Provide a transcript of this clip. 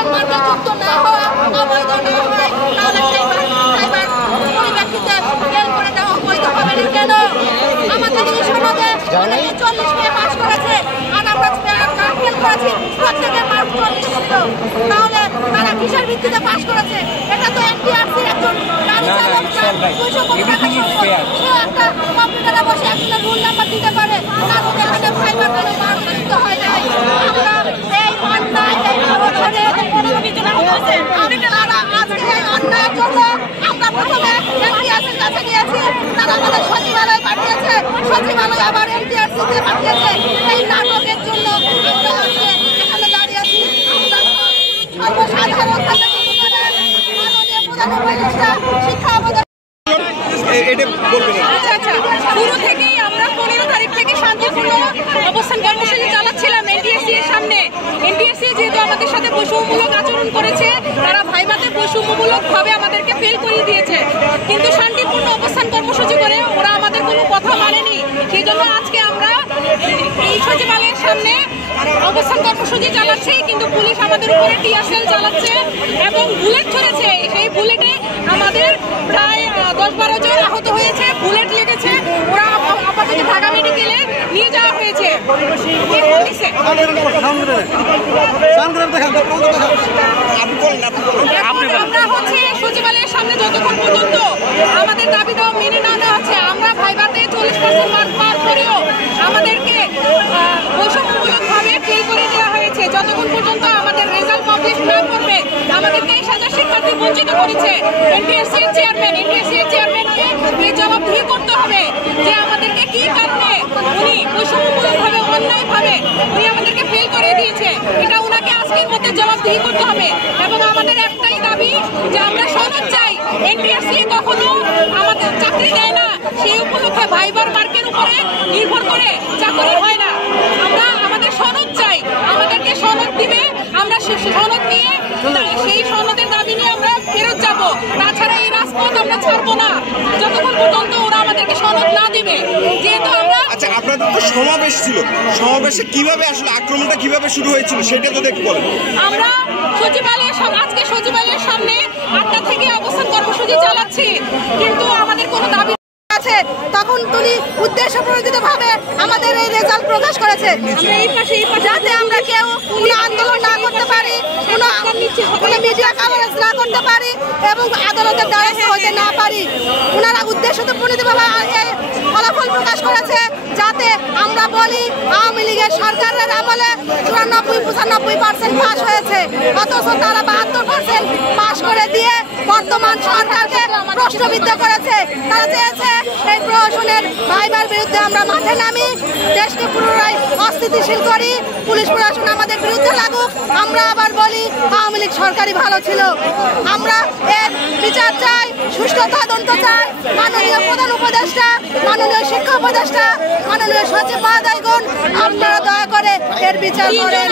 Train মার্কে যুক্ত না হওয়া, অবৈধ না হয়, তাহলে সেই পরিপ্রেক্ষিতে ফেল করে দেওয়া অবৈধ হবে না কেন? আমাদের এই সনদে 40 মেয়ে পাস করেছে, আর আমরা ফেল করেছি, প্রত্যেকের মার্ক 40 ছিল। তাহলে তারা কিসের ভিত্তিতে পাস করেছে? এটা তো এনটিআরসি একজন গাড়ি চালক, 200 কোটি টাকা সম্পদ, সে একটা কম্পিউটারে বসে একটা রুল নাম্বার দিতে পারে, তার মধ্যে এখানে ফাইবার কোনো মার্ক যুক্ত হয় নাই। আমরা এই অন্যায়, এই অবধানে আজকে এই অন্যায়ের জন্য আমরা প্রথমে এনটিআরসির কাছে গিয়েছি, তারা আমাদের সচিবালয় পাঠিয়েছে, সচিবালয় আবার এনটিআরসিতে পাঠিয়েছে। এই নাটকের জন্য আমরা আজকে এখানে দাঁড়িয়ে আছি। আমরা সর্বসাধারণ মাননীয় প্রধান উপদেষ্টা শিক্ষা শুরু থেকেই আমরা 15 তারিখ থেকে শান্তিপূর্ণ অবস্থান কর্মসূচি চালাচ্ছিলাম এনটিএসসি এর সামনে। এনটিএসসি যেহেতু আমাদের সাথে বৈষম্যমূলক আচরণ করেছে, তারা ভাইভাতে বৈষম্যমূলকভাবে আমাদেরকে ফেল করিয়ে দিয়েছে। কিন্তু শান্তিপূর্ণ অবস্থান কর্মসূচি করে ওরা আমাদের কোনো কথা মানেনি। সেই জন্য আজকে আমরা এই সচিবালয়ের সামনে অবস্থান কর্মসূচি চালাচ্ছি, কিন্তু পুলিশ আমাদের উপরে টিয়ার সেল চালাচ্ছে এবং বুলেট ছড়েছে। সেই বুলেটে আমাদের প্রায় 10-12 জন আহত হয়েছে, বুলেট লেগেছে। ওরা আপাতত ঢাকা মেডিকেলে নিয়ে যাওয়া হয়েছে। আমরা হচ্ছে সচিবালয়ের সামনে যতক্ষণ পর্যন্ত আমাদের দাবি দেওয়া মেনে না নেওয়া হচ্ছে, আমরা ভাইভাতে 40% মার্ক পাওয়ার পরেও আমাদেরকে বৈষম্যমূলকভাবে ফেল করে দেওয়া হয়েছে। যতক্ষণ পর্যন্ত আমাদের রেজাল্ট পাবলিশ না করবে, আমাদেরকে 23,000 শিক্ষার্থী বঞ্চিত করেছে। এনটিএসসি চেয়ারম্যানকে এই জবাবদিহি করতে হবে যে আমাদেরকে কি কারণে উনি বৈষম্যমূলকভাবে, অন্যায়ভাবে উনি আমাদেরকে ফেল করে দিয়েছে। এটা ওনাকে আজকের মধ্যে জবাবদিহি করতে হবে। এবং আমাদের একটাই দাবি যে আমরা সনদ চাই। এনটিএসসি কখনো আমাদের চাকরি দেয় না, সেই উপলক্ষে ভাইবার মার্কের উপরে নির্ভর করে চাকরি হয় না। আমরা আমাদের সনদ চাই, আমাদেরকে সনদ দিবে, আমরা সনদ নিয়ে সেই সনদের দাবি নিয়ে আমরা ফেরত যাব। তাছাড়া এই রাজপথ আমরা ছাড়বো না যতক্ষণ পর্যন্ত ওরা আমাদেরকে সনদ না দিবে। যেহেতু আমরা আপনাদের তো সমাবেশ ছিল, সমাবেশে কিভাবে আসলে আক্রমণটা কিভাবে শুরু হয়েছিল সেটা যদি একটু বলেন। আমরা আজকে সচিবালয়ের সামনে 8টা থেকে অবস্থান কর্মসূচি চালাচ্ছি, কিন্তু আমাদের কোনো দাবি আছে। তখন তিনি উদ্দেশ্য প্রণোদিতভাবে আমাদের এই রেজাল্ট প্রকাশ করেছে, যাতে আমরা কেউ কোনো আন্দোলন না করতে পারি, কোনো মিডিয়া কভারেজ না করতে পারি এবং আদালতের দ্বারস্থ হতে না পারি। ওনারা উদ্দেশ্য প্রণোদিতভাবে এই ফলাফল প্রকাশ করেছে, যাতে আমরা বলি আওয়ামী লীগের সরকারের আমলে 94-95% পাস হয়েছে, অথচ তারা 72% পাস করে দিয়ে বর্তমান সরকারকে প্রশ্নবিদ্ধ করেছে। তারা চেয়েছে এই প্রশাসনের ভাইবার বিরুদ্ধে আমরা মাঠে নামি, দেশকে পুনরায় অস্থিতিশীল করি, পুলিশ প্রশাসন আমাদের বিরুদ্ধে লাগুক। আমরা আবার বলি আওয়ামী লীগ সরকারই ভালো ছিল। আমরা এর বিচার চাই, সুষ্ঠু তদন্ত চাই। মাননীয় প্রধান উপদেষ্টা, মাননীয় শিক্ষা উপদেষ্টা, মাননীয় সচিব মহোদয়গণ, আপনারা দয়া করে এর বিচার করেন।